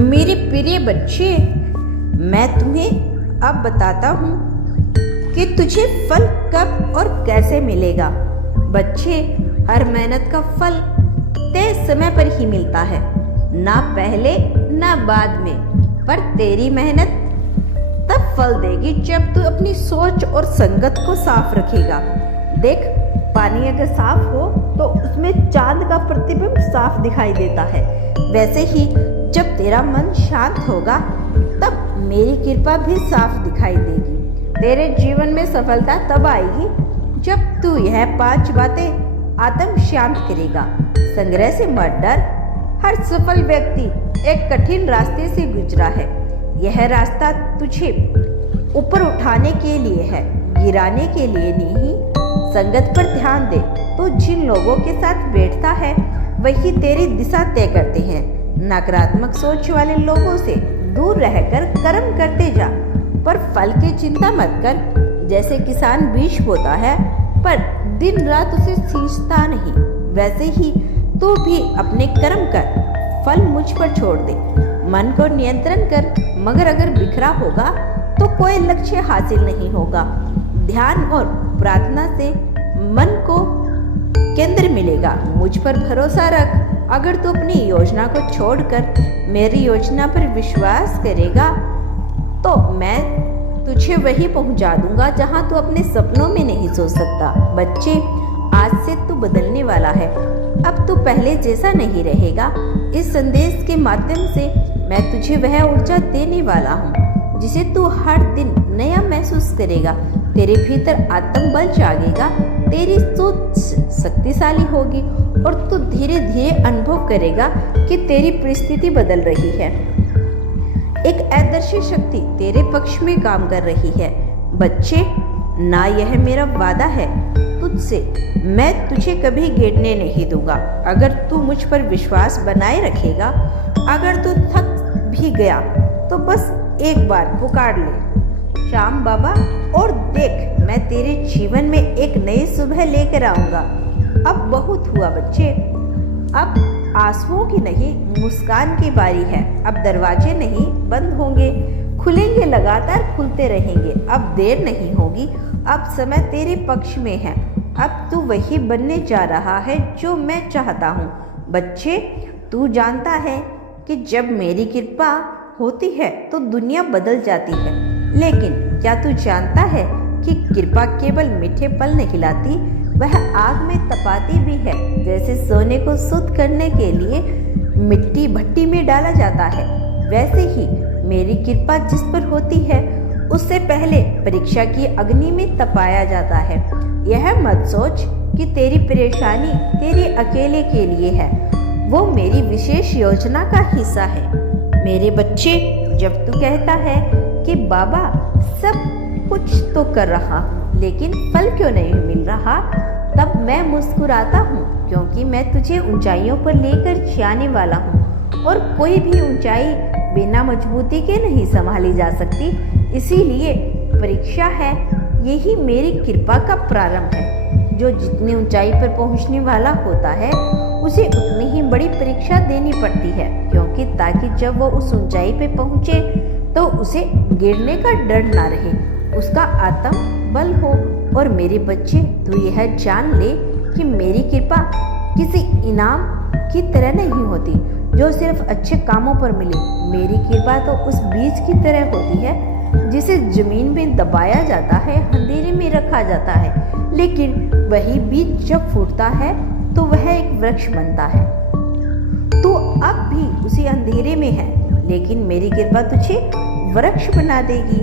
मेरे प्रिय बच्चे, मैं तुम्हें अब बताता हूँ कि तुझे फल कब और कैसे मिलेगा। बच्चे, हर मेहनत का फल तय समय पर ही मिलता है, ना पहले ना बाद में। पर तेरी मेहनत तब फल देगी जब तू अपनी सोच और संगत को साफ रखेगा। देख, पानी अगर साफ हो तो उसमें चांद का प्रतिबिंब साफ दिखाई देता है। वैसे ही जब तेरा मन शांत होगा तब मेरी कृपा भी साफ दिखाई देगी। तेरे जीवन में सफलता तब आएगी जब तू यह 5 बातें आत्म शांत करेगा। संग्रह से मत डर। हर सफल व्यक्ति एक कठिन रास्ते से गुजरा है। यह रास्ता तुझे ऊपर उठाने के लिए है, गिराने के लिए नहीं। संगत पर ध्यान दे तो जिन लोगों के साथ बैठता है वही तेरी दिशा तय करते हैं। नकारात्मक सोच वाले लोगों से दूर रहकर कर्म करते जा। पर फल की चिंता मत कर। जैसे किसान बीज बोता है पर दिन रात उसे सींचता नहीं, वैसे ही तू भी अपने कर्म कर, फल मुझ पर छोड़ दे। मन को नियंत्रण कर, मगर अगर बिखरा होगा तो कोई लक्ष्य हासिल नहीं होगा। ध्यान और प्रार्थना से मन को केंद्र मिलेगा। मुझ पर भरोसा रख। अगर तू अपनी योजना को छोड़कर मेरी योजना पर विश्वास करेगा तो मैं तुझे वहीं पहुंचा दूंगा जहां तू अपने सपनों में नहीं सोच सकता। बच्चे, आज से तू बदलने वाला है। अब तू पहले जैसा नहीं रहेगा। इस संदेश के माध्यम से मैं तुझे वह ऊर्जा देने वाला हूँ जिसे तू हर दिन नया महसूस करेगा। तेरे भीतर आत्मबल जागेगा, तेरी सोच शक्तिशाली होगी और तू धीरे धीरे अनुभव करेगा कि तेरी परिस्थिति बदल रही है। एक अदृश्य शक्ति तेरे पक्ष में काम कर रही है। बच्चे, ना यह मेरा वादा है तुझसे, मैं तुझे कभी गिरने नहीं दूंगा। अगर तू मुझ पर विश्वास बनाए रखेगा, अगर तू थक भी गया तो बस एक बार पुकार ले, श्याम बाबा, और देख मैं तेरे जीवन में एक नई सुबह लेकर आऊंगा। अब बहुत हुआ बच्चे, अब आंसुओं की नहीं मुस्कान की बारी है। अब दरवाजे नहीं बंद होंगे, खुलेंगे, लगातार खुलते रहेंगे। अब देर नहीं होगी, अब समय तेरे पक्ष में है। अब तू वही बनने जा रहा है जो मैं चाहता हूँ। बच्चे, तू जानता है कि जब मेरी कृपा होती है तो दुनिया बदल जाती है, लेकिन क्या तू जानता है कि कृपा केवल मीठे पल नहीं लाती, वह आग में तपाती भी है। जैसे सोने को शुद्ध करने के लिए मिट्टी भट्टी में डाला जाता है, वैसे ही मेरी कृपा जिस पर होती है उससे पहले परीक्षा की अग्नि में तपाया जाता है। यह मत सोच कि तेरी परेशानी तेरे अकेले के लिए है, वो मेरी विशेष योजना का हिस्सा है। मेरे बच्चे, जब तू कहता है कि बाबा सब कुछ तो कर रहा हूँ लेकिन फल क्यों नहीं मिल रहा, तब मैं मुस्कुराता हूँ, क्योंकि मैं तुझे ऊंचाइयों पर लेकर जाने वाला हूँ और कोई भी ऊंचाई बिना मजबूती के नहीं संभाली जा सकती। इसीलिए परीक्षा है, यही मेरी कृपा का प्रारंभ है। जो जितनी ऊंचाई पर पहुँचने वाला होता है उसे उतनी ही बड़ी परीक्षा देनी पड़ती है, क्योंकि ताकि जब वो उस ऊंचाई पे पहुँचे तो उसे गिरने का डर ना रहे, उसका आत्म बल हो। और मेरे बच्चे, तू यह जान ले कि मेरी कृपा किसी इनाम की तरह नहीं होती जो सिर्फ अच्छे कामों पर मिले। मेरी कृपा तो उस बीज की तरह होती है जिसे जमीन में दबाया जाता है, अंधेरे में रखा जाता है, लेकिन वही बीज जब फूटता है तो वह एक वृक्ष बनता है। तू अब भी उसी अंधेरे में है, लेकिन मेरी कृपा तुझे वृक्ष बना देगी।